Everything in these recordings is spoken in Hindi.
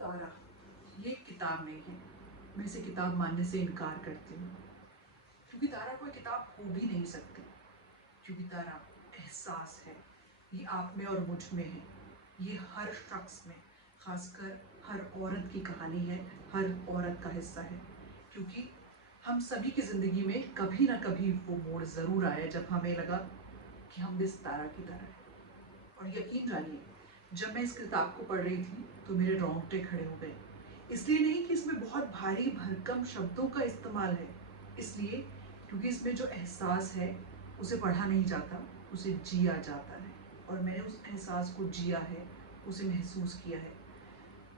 तारा ये किताब नहीं है। मैं इसे किताब मानने से इनकार करती हूँ, क्योंकि तारा कोई किताब हो भी नहीं सकती, क्योंकि तारा एहसास है। ये आप में और मुझ में है, ये हर शख्स में, खासकर हर औरत की कहानी है, हर औरत का हिस्सा है। क्योंकि हम सभी की ज़िंदगी में कभी ना कभी वो मोड़ ज़रूर आया जब हमें लगा कि हम इस तारा की तरह हैं। और यकीन जानिए, जब मैं इस किताब को पढ़ रही थी तो मेरे रोंगटे खड़े हो गए। इसलिए नहीं कि इसमें बहुत भारी भरकम शब्दों का इस्तेमाल है, इसलिए क्योंकि इसमें जो एहसास है उसे पढ़ा नहीं जाता, उसे जिया जाता है। और मैंने उस एहसास को जिया है, उसे महसूस किया है।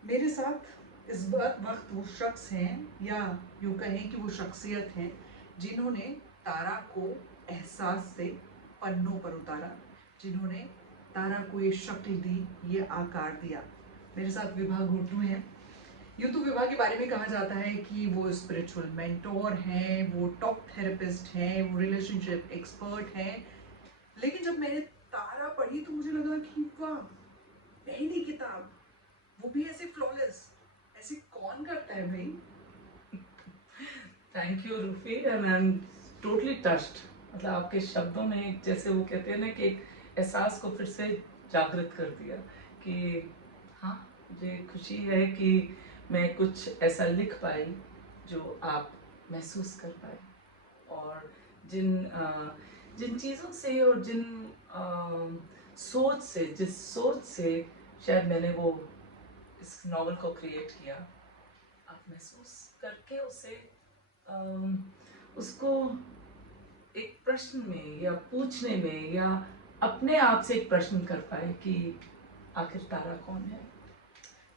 मेरे साथ इस वक्त वो शख्स हैं, या यूँ कहें कि वो शख्सियत हैं, जिन्होंने तारा को एहसास से पन्नों पर उतारा, जिन्होंने तारा को ये शक्ल दी, ये आकार दिया। मेरे साथ विभा घोटू हैं। यूँ तो विभा के बारे में कहा जाता है कि वो स्पिरिचुअल मेंटोर हैं, वो टॉक थेरेपिस्ट हैं, वो रिलेशनशिप एक्सपर्ट हैं। लेकिन जब मैंने तारा पढ़ी तो मुझे लगा कि वाह, पहली किताब, वो भी ऐसे फ्लॉलेस, ऐसे कौन करता है भाई। Thank you Rufi, and I am totally touched. मतलब आपके शब्दों में जैसे वो कहते हैं ना कि एक एहसास को फिर से जागृत कर दिया कि हाँ, मुझे खुशी है कि मैं कुछ ऐसा लिख पाई जो आप महसूस कर पाए। और जिन चीज़ों से और जिन सोच से, जिस सोच से शायद मैंने वो इस नॉवल को क्रिएट किया, आप महसूस करके उसे उसको एक प्रश्न में या पूछने में या अपने आप से एक प्रश्न कर पाए कि आखिर तारा कौन है।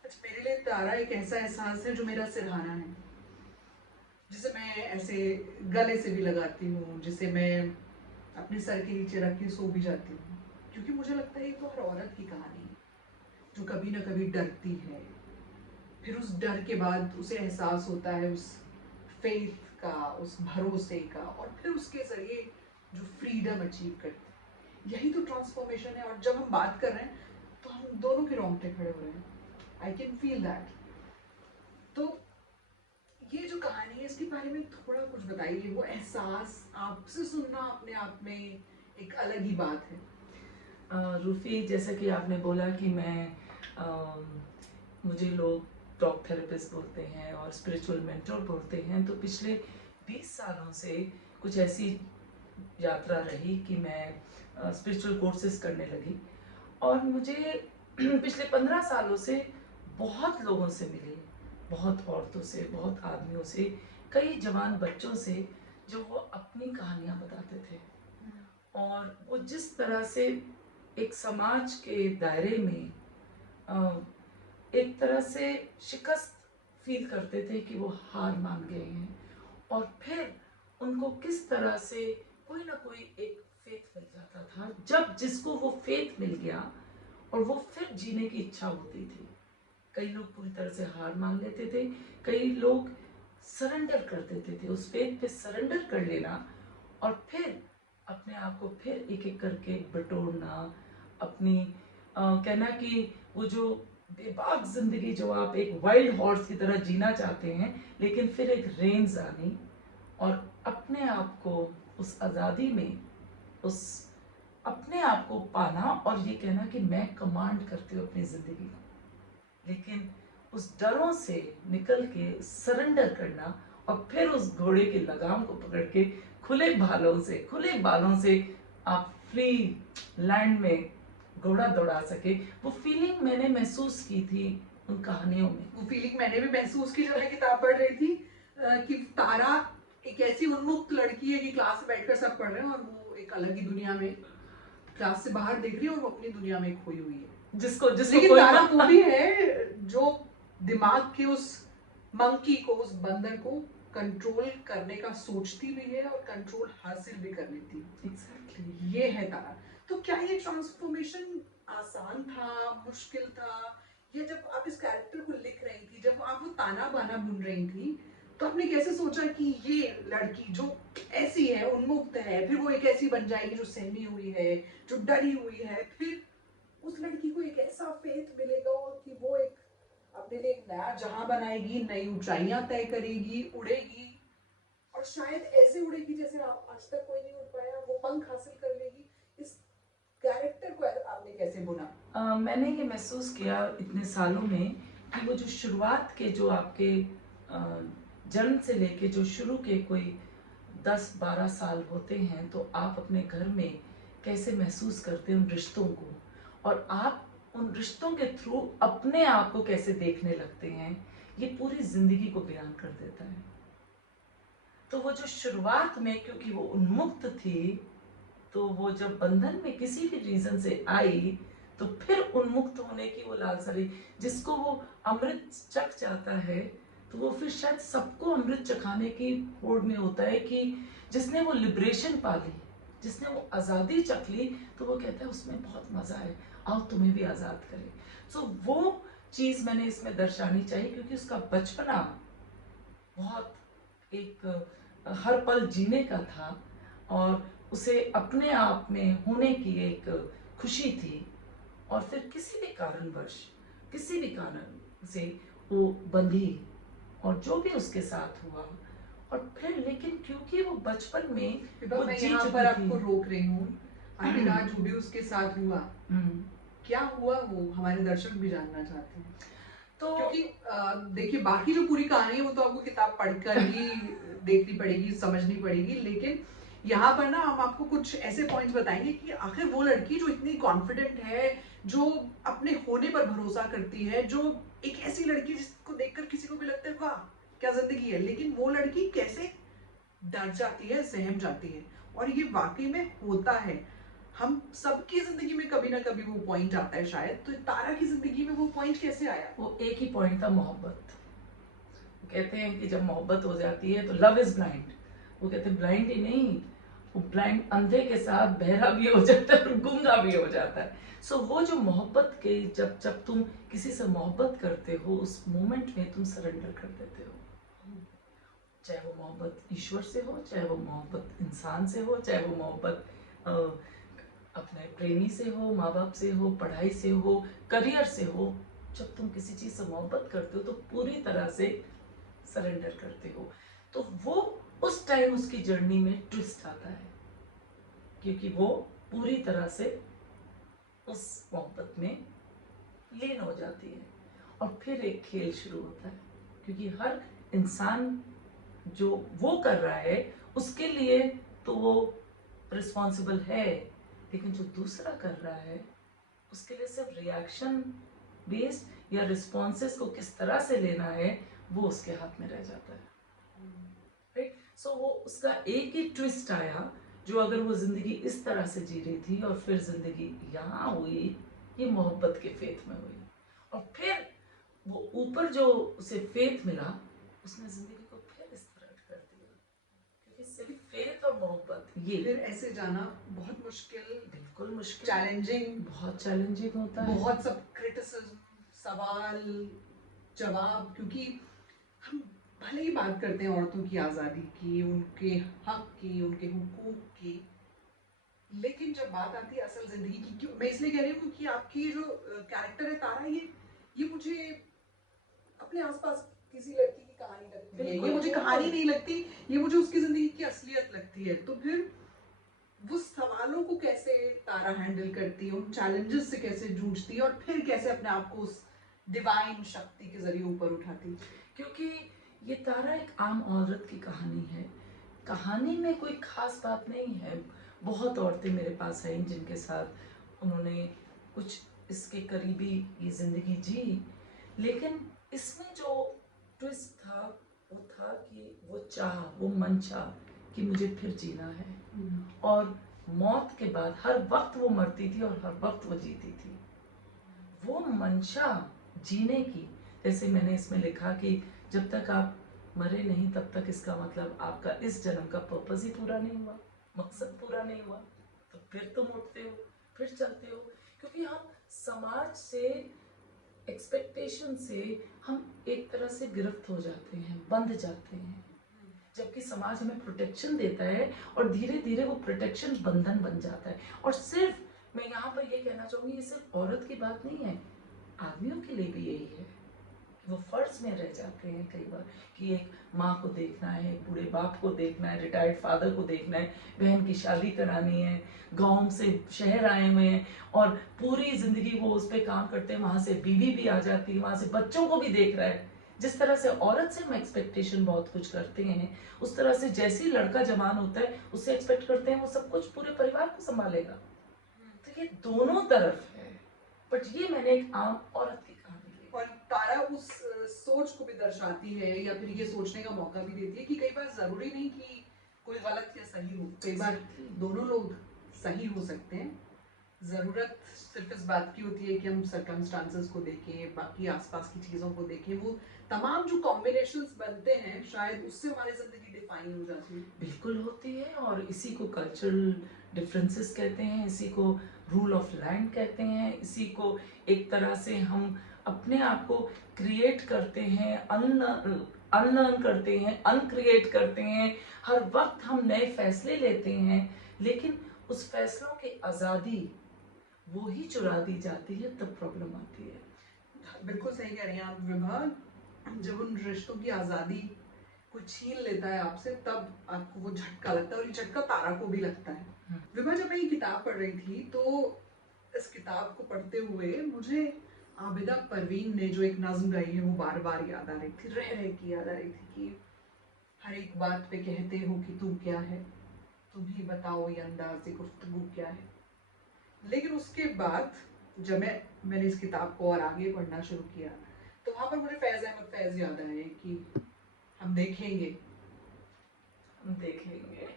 अच्छा, मेरे लिए तारा एक ऐसा एहसास है जो मेरा सिरहाना है, जिसे मैं ऐसे गले से भी लगाती हूँ, जिसे मैं अपने सर के नीचे रख के सो भी जाती हूँ, क्योंकि मुझे लगता है ये तो हर औरत की कहानी है जो कभी ना कभी डरती है, फिर उस डर के बाद उसे एहसास होता है उस फेथ का, उस भरोसे का, और फिर उसके ज़रिए जो फ्रीडम अचीव करते हैं। यही तो ट्रांसफॉर्मेशन है। और जब हम बात कर रहे हैं तो हम दोनों के रोंगटे खड़े हो रहे हैं। I can feel that. तो ये जो कहानी है इसके बारे में थोड़ा कुछ बताइए। वो एहसास आपसे सुनना अपने आप में एक अलग ही बात है। रूफी, जैसा कि आपने बोला कि मुझे लोग टॉक थेरेपिस्ट बोलते हैं और स्पिरिचुअल मेंटर बोलते हैं, तो पिछले 20 सालों से कुछ ऐसी यात्रा रही कि मैं स्पिरिचुअल कोर्सेज करने लगी। और मुझे पिछले 15 सालों से बहुत लोगों से मिली, बहुत औरतों से, बहुत आदमियों से, कई जवान बच्चों से, जो वो अपनी कहानियाँ बताते थे। और वो जिस तरह से एक समाज के दायरे में एक तरह से शिकस्त फील करते थे कि वो हार मान गए हैं, और फिर उनको किस तरह से कोई ना कोई एक फेथ मिल जाता था, जब जिसको वो फेथ मिल गया और वो फिर जीने की इच्छा होती थी। कई लोग पूरी तरह से हार मान लेते थे, कई लोग सरेंडर कर देते थे, उस फेथ पे सरेंडर कर लेना और फिर अपने आप को फिर एक एक करके बटोरना, अपनी कहना कि वो जो बेबाक जिंदगी जो आप एक वाइल्ड हॉर्स की तरह जीना चाहते हैं, लेकिन फिर एक रेंज आनी और अपने आप को उस आज़ादी में, उस अपने आप को पाना और ये कहना कि मैं कमांड करती हूँ अपनी ज़िंदगी को, लेकिन उस डरों से निकल के सरेंडर करना और फिर उस घोड़े की लगाम को पकड़ के खुले बालों से आप फ्री लैंड में घोड़ा दौड़ा सके। वो फीलिंग मैंने महसूस की थी उन कहानियों में। वो फीलिंग मैंने भी महसूस की जब मैं किताब पढ़ रही थी, कि तारा एक ऐसी उन्मुक्त लड़की है कि क्लास में बैठकर सब पढ़ रहे हैं और वो एक अलग ही दुनिया में क्लास से बाहर देख रही है और वो अपनी दुनिया में खोई हुई है। जिसको लेकिन कोई तारा वो भी है जो दिमाग के उस मंकी को, उस बंदर को कंट्रोल करने का सोचती भी है और कंट्रोल हासिल भी कर लेती है। Exactly. ये है तारा। तो क्या ये ट्रांसफॉर्मेशन आसान था, मुश्किल था, या जब आप इस कैरेक्टर को लिख रही थी, जब आप वो ताना बाना बुन रही थी, तो आपने कैसे सोचा कि ये लड़की जो ऐसी है, उन्मुक्त है, फिर वो एक ऐसी बन जाएगी जो सहमी हुई है, जो डरी हुई है, फिर उस लड़की को एक ऐसा फेथ मिलेगा कि वो एक अपने लिए एक नया जहां बनाएगी, नई ऊंचाइयां तय करेगी, उड़ेगी, और शायद ऐसे उड़ेगी जैसे आज तक कोई नहीं उड़ पाया, वो पंख हासिल कर लेगी। इस कैरेक्टर को आपने कैसे बुना? मैंने ये महसूस किया इतने सालों में कि वो जो शुरुआत के जो आपके जन्म से लेके जो शुरू के कोई 10-12 साल होते हैं, तो आप अपने घर में कैसे महसूस करते हैं उन रिश्तों को, और आप उन रिश्तों के थ्रू अपने आप को कैसे देखने लगते हैं, ये पूरी जिंदगी को बयान कर देता है। तो वो जो शुरुआत में, क्योंकि वो उन्मुक्त थी, तो वो जब बंधन में किसी भी रीजन से आई, तो फिर उन्मुक्त होने की वो लालसा रही। जिसको वो अमृत चख जाता है, तो वो फिर शायद सबको अमृत चखाने की होड़ में होता है कि जिसने वो लिबरेशन पा ली, जिसने वो आज़ादी चख ली, तो वो कहता है उसमें बहुत मज़ा है, आओ तुम्हें भी आज़ाद करें। सो वो चीज़ मैंने इसमें दर्शानी चाहिए, क्योंकि उसका बचपना बहुत एक हर पल जीने का था, और उसे अपने आप में होने की एक खुशी थी। और फिर किसी भी कारणवश, किसी भी कारण से वो बंधी, और जो भी उसके साथ हुआ, और फिर लेकिन क्योंकि वो बचपन में विभा, वो मैं जी यहाँ चुकी पर थी। आपको रोक रही हूँ। आपने कहा जो भी उसके साथ हुआ, क्या हुआ वो हमारे दर्शक भी जानना चाहते हैं। तो क्योंकि देखिए, बाकी जो पूरी कहानी है वो तो आपको किताब पढ़कर ही देखनी पड़ेगी, समझनी पड़ेगी, लेकिन यहाँ पर ना हम आपको कुछ ऐसे पॉइंट्स बताएंगे कि आखिर वो लड़की जो इतनी कॉन्फिडेंट है, जो अपने होने पर भरोसा करती है, जो एक ऐसी लड़की जिसको देखकर किसी को भी लगता है वाह क्या जिंदगी है, लेकिन वो लड़की कैसे डर जाती है, सहम जाती है। और ये वाकई में होता है, हम सबकी जिंदगी में कभी ना कभी वो पॉइंट आता है शायद। तो तारा की जिंदगी में वो पॉइंट कैसे आया? वो एक ही पॉइंट था, मोहब्बत। कहते हैं कि जब मोहब्बत हो जाती है तो लव इज ब्लाइंड। वो कहते हैं ब्लाइंड ही नहीं, वो ब्लाइंड अंधे के साथ बहरा भी हो जाता है और गूंगा भी हो जाता है। सो वो जो मोहब्बत के, जब जब तुम किसी से मोहब्बत करते हो, उस मोमेंट में तुम सरेंडर कर देते हो। चाहे वो मोहब्बत ईश्वर से हो, चाहे वो मोहब्बत इंसान से हो, चाहे वो मोहब्बत अपने प्रेमी से हो, माँ बाप से हो, पढ़ाई से हो, करियर से हो। जब तुम किसी चीज़ से मोहब्बत करते हो तो पूरी तरह से सरेंडर करते हो। तो वो उस टाइम उसकी जर्नी में ट्विस्ट आता है, क्योंकि वो पूरी तरह से उस मोहब्बत में लीन हो जाती है, और फिर एक खेल शुरू होता है। क्योंकि हर इंसान जो वो कर रहा है उसके लिए तो वो रिस्पॉन्सिबल है, लेकिन जो दूसरा कर रहा है उसके लिए सिर्फ रिएक्शन बेस्ड या रिस्पॉन्सेस को किस तरह से लेना है वो उसके हाथ में रह जाता है। राइट? सो वो उसका एक ही ट्विस्ट आया, जो अगर वो जिंदगी इस तरह से जी रही थी और फिर जिंदगी यहाँ हुई, ये मोहब्बत के फेथ में हुई, और फिर वो ऊपर जो उसे फेथ मिला, उसने जिंदगी को फिर इस तरह कर दिया। क्योंकि सिर्फ फेथ और मोहब्बत, ये फिर ऐसे जाना बहुत मुश्किल, बिल्कुल मुश्किल, चैलेंजिंग, बहुत चैलेंजिंग होता है। बहुत सब क्रिटिसिज्म, सवाल जवाब, क्योंकि हम भले ही बात करते हैं औरतों की आज़ादी की, उनके हक की, उनके हुकूक की, लेकिन जब बात आती है असल जिंदगी की, क्यों मैं इसलिए कह रही हूँ कि आपकी जो कैरेक्टर है तारा, ये मुझे अपने आसपास किसी लड़की की कहानी लगती है, ये मुझे कहानी नहीं लगती, ये मुझे उसकी जिंदगी की असलियत लगती है। तो फिर वो सवालों को कैसे तारा हैंडल करती है, उन चैलेंजेस से कैसे जूझती है, और फिर कैसे अपने आप को उस डिवाइन शक्ति के जरिए ऊपर उठाती है। क्योंकि ये तारा एक आम औरत की कहानी है, कहानी में कोई खास बात नहीं है। बहुत औरतें मेरे पास आई जिनके साथ उन्होंने कुछ इसके करीबी ये ज़िंदगी जी, लेकिन इसमें जो ट्विस्ट था वो था कि वो चाह, वो मन चाह कि मुझे फिर जीना है, और मौत के बाद हर वक्त वो मरती थी और हर वक्त वो जीती थी। वो मंशा जीने की, जैसे मैंने इसमें लिखा कि जब तक आप मरे नहीं तब तक इसका मतलब आपका इस जन्म का पर्पस ही पूरा नहीं हुआ, मकसद पूरा नहीं हुआ। तो फिर तुम उठते हो, फिर चलते हो, क्योंकि हम समाज से, एक्सपेक्टेशन से हम एक तरह से गिरफ्त हो जाते हैं, बंध जाते हैं, जबकि समाज हमें प्रोटेक्शन देता है, और धीरे धीरे वो प्रोटेक्शन बंधन बन जाता है। और सिर्फ मैं यहाँ पर ये कहना चाहूँगी, ये सिर्फ औरत की बात नहीं है, आदमियों के लिए भी यही है वो फर्ज में रह जाते हैं कई बार कि एक माँ को देखना है, एक बूढ़े बाप को देखना है, रिटायर्ड फादर को देखना है, बहन की शादी करानी है, गांव से शहर आए हुए हैं और पूरी जिंदगी वो उस पर काम करते हैं, वहां से बीवी भी आ जाती है, वहां से बच्चों को भी देख रहा है। जिस तरह से औरत से हम एक्सपेक्टेशन बहुत कुछ करते हैं, उस तरह से जैसे ही लड़का जवान होता है उससे एक्सपेक्ट करते हैं वो सब कुछ पूरे परिवार को संभालेगा। तो ये दोनों तरफ है, बट ये मैंने एक आम औरत की कहानी ली। और तारा उस सोच को भी दर्शाती है या फिर ये सोचने का मौका भी देती है कि कई बार जरूरी नहीं कि कोई गलत या सही हो, कई बार दोनों लोग सही हो सकते हैं। ज़रूरत सिर्फ इस बात की होती है कि हम सर्कमस्टांसेस को देखें, बाकी आसपास की चीज़ों को देखें, वो तमाम जो कॉम्बिनेशंस बनते हैं शायद उससे हमारी ज़िंदगी डिफाइन हो जाती है। बिल्कुल होती है, और इसी को कल्चरल डिफरेंसेस कहते हैं, इसी को रूल ऑफ लैंड कहते हैं, इसी को एक तरह से हम अपने आप को क्रिएट करते हैं, अनलर्न करते हैं, अनक्रिएट करते हैं। हर वक्त हम नए फैसले लेते हैं, लेकिन उस फैसलों की आज़ादी वो ही चुरा दी जाती है, तब प्रॉब्लम आती है। बिल्कुल सही कह रही हैं आप विभा। जब उन रिश्तों की आज़ादी कोई छीन लेता है आपसे तब आपको वो झटका लगता है, और ये झटका तारा को भी लगता है। विभा, जब मैं ये किताब पढ़ रही थी तो इस किताब को पढ़ते हुए मुझे आबिदा परवीन ने जो एक नज्म गाई है वो बार बार याद आ रही थी, रह रह की याद आ रही थी कि हर एक बात पे कहते हो कि तू क्या है, तुम ही बताओ ये अंदाज़े गुफ्तगू क्या है। लेकिन उसके बाद जब मैंने इस किताब को और आगे पढ़ना शुरू किया तो वहाँ पर मुझे फैज़ अहमद फैज़ याद आए कि हम देखेंगे, हम देखेंगे।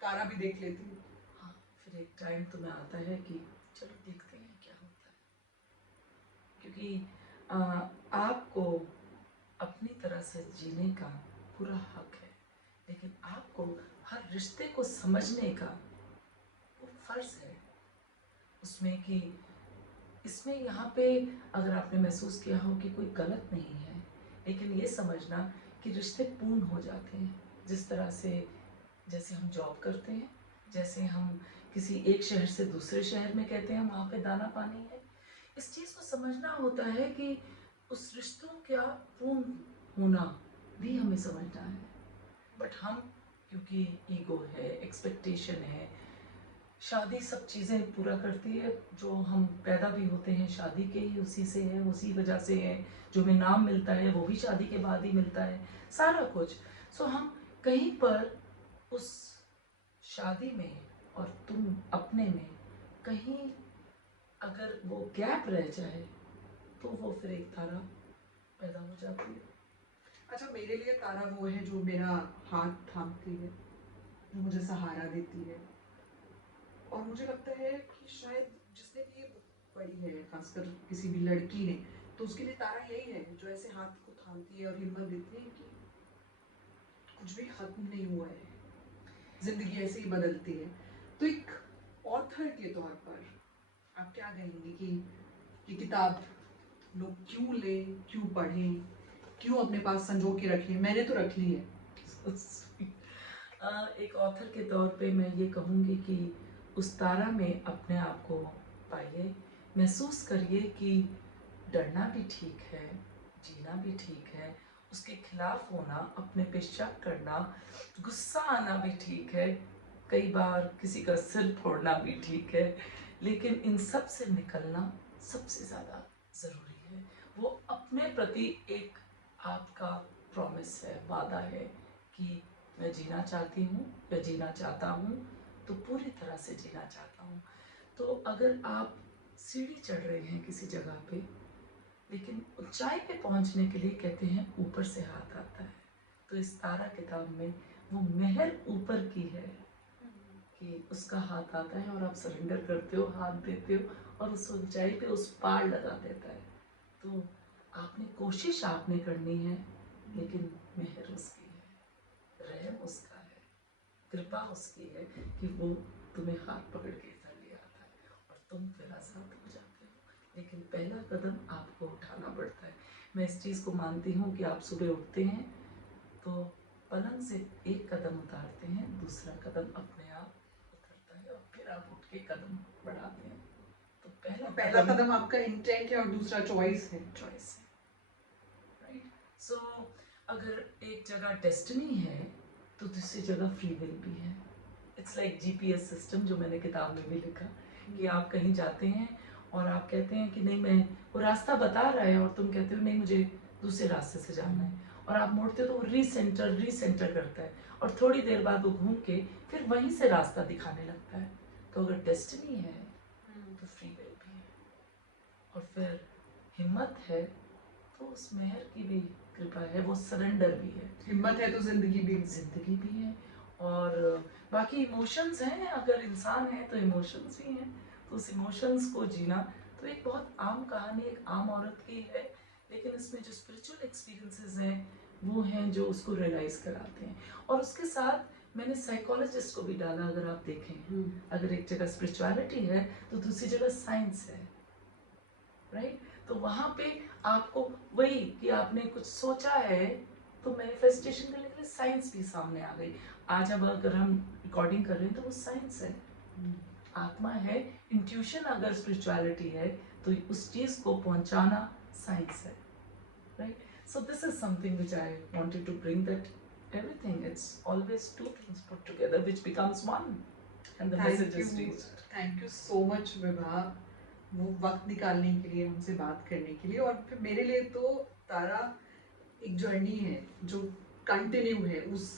तारा भी देख लेती हूँ। हाँ, फिर एक टाइम तुम्हें आता है कि चलो देखते हैं क्या होता है, क्योंकि आपको अपनी तरह से जीने का पूरा हक है, लेकिन आपको हर रिश्ते को समझने का वो फर्ज है उसमें कि इसमें यहाँ पे अगर आपने महसूस किया हो कि कोई गलत नहीं है, लेकिन ये समझना कि रिश्ते पूर्ण हो जाते हैं जिस तरह से, जैसे हम जॉब करते हैं, जैसे हम किसी एक शहर से दूसरे शहर में कहते हैं वहाँ पे दाना पानी है। इस चीज़ को समझना होता है कि उस रिश्तों का पूर्ण होना भी हमें समझना है, बट हम क्योंकि ईगो है, एक्सपेक्टेशन है, शादी सब चीज़ें पूरा करती है, जो हम पैदा भी होते हैं शादी के ही उसी से है, उसी वजह से है, जो हमें नाम मिलता है वो भी शादी के बाद ही मिलता है, सारा कुछ। सो हम कहीं पर उस शादी में और तुम अपने में कहीं अगर वो गैप रह जाए तो वो फिर एक तारा पैदा हो जाती है। अच्छा, मेरे लिए तारा वो है जो मेरा हाथ थामती है, जो मुझे सहारा देती है। और मुझे लगता है कि शायद जिसने भी ये बुक पढ़ी है, खासकर किसी भी लड़की ने, तो उसके लिए तारा यही है जो ऐसे हाथ को थामती है और हिम्मत देती है कि कुछ भी खत्म नहीं हुआ है, जिंदगी ऐसे ही बदलती है। तो एक ऑथर के तौर पर आप क्या कहेंगे कि किताब लोग क्यों लें, क्यों पढ़ें, क्यों अपने पास संजो के रखें? मैंने तो रख ली है। एक ऑथर के तौर पे मैं ये कहूँगी कि उस तारा में अपने आप को पाइए, महसूस करिए कि डरना भी ठीक है, जीना भी ठीक है, उसके खिलाफ होना, अपने पे शक करना, गुस्सा आना भी ठीक है, कई बार किसी का सिर फोड़ना भी ठीक है, लेकिन इन सब से निकलना सबसे ज़्यादा ज़रूरी है। वो अपने प्रति एक आपका प्रॉमिस है, वादा है कि मैं जीना चाहती हूँ या जीना चाहता हूँ, तो पूरी तरह से जीना चाहता हूँ। तो अगर आप सीढ़ी चढ़ रहे हैं किसी जगह पे, लेकिन ऊंचाई पे पहुंचने के लिए कहते हैं ऊपर से हाथ आता है, तो इस तारा किताब में वो मेहर ऊपर की है कि उसका हाथ आता है और आप सरेंडर करते हो, हाथ देते हो, और उस ऊंचाई पे उस पार लगा देता है। तो आपने कोशिश आपने करनी है, लेकिन मेहर उसकी है, रहम उसका है, कृपा उसकी है कि वो तुम्हें हाथ पकड़ के इधर ले आता है और तुम फिर आज़ाद हो जाते हो। लेकिन पहला कदम आपको उठाना पड़ता है। मैं इस चीज़ को मानती हूँ कि आप सुबह उठते हैं तो पलंग से एक कदम उतारते हैं, दूसरा कदम अपने आप उतरता है और फिर आप उठ के कदम बढ़ाते हैं। तो पहला पहला कदम आपका इंटेंट है और दूसरा चॉइस है। चॉइस है। सो अगर एक जगह डेस्टिनी है तो दूसरी जगह फ्री विल भी है। इट्स लाइक जीपीएस सिस्टम, जो मैंने किताब में भी लिखा कि आप कहीं जाते हैं और आप कहते हैं कि नहीं, मैं वो रास्ता बता रहा है और तुम कहते हो नहीं मुझे दूसरे रास्ते से जाना है, और आप मोड़ते हो तो वो रीसेंटर करता है और थोड़ी देर बाद वो घूम के फिर वहीं से रास्ता दिखाने लगता है। तो अगर डेस्टिनी है तो फ्री विल भी है, और फिर हिम्मत है तो उस मेहर की भी कृपा है, वो सरेंडर भी है। हिम्मत है तो जिंदगी भी है, और बाकी इमोशंस हैं, अगर इंसान है तो इमोशंस भी हैं, तो उस इमोशंस को जीना तो एक बहुत आम कहानी एक आम औरत की है, लेकिन इसमें जो स्पिरिचुअल एक्सपीरियंसेस हैं वो हैं जो उसको रियलाइज कराते हैं। और उसके साथ मैंने साइकोलॉजिस्ट को भी डाला। अगर आप देखें, अगर एक जगह स्पिरिचुअलिटी है तो दूसरी जगह साइंस है, राइट? तो वहाँ पे आपको वही कि आपने कुछ सोचा है तो मैनिफेस्टेशन करने के लिए साइंस भी सामने आ गई। आज अब अगर हम रिकॉर्डिंग कर रहे हैं तो वो साइंस है, आत्मा है, इंट्यूशन अगर स्पिरिचुअलिटी है तो उस चीज को पहुंचाना साइंस है, right? So this is something which I wanted to bring, that everything, it's always two things put together which becomes one, and the message is reached. Thank you so much Vibha, वो वक्त निकालने के लिए, हमसे बात करने के लिए। और फिर मेरे लिए तो तारा एक जर्नी है जो कंटिन्यू है, उस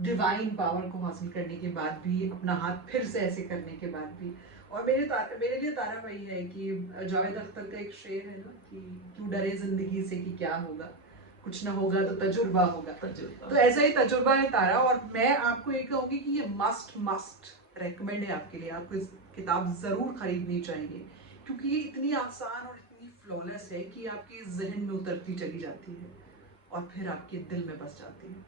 डिवाइन पावर को हासिल करने के बाद भी, अपना हाथ फिर से ऐसे करने के बाद भी। और मेरे लिए तारा वही है कि जावेद अख्तर का एक शेर है ना कि क्यों डरे जिंदगी से कि क्या होगा, कुछ ना होगा तो तजुर्बा होगा। तो ऐसा ही तजुर्बा है तारा। और मैं आपको ये कहूँगी कि ये मस्ट रेकमेंड है आपके लिए, आपको इस किताब ज़रूर खरीदनी चाहिए, क्योंकि ये इतनी आसान और इतनी फ्लॉलेस है कि आपके जहन में उतरती चली जाती है और फिर आपके दिल में बस जाती है।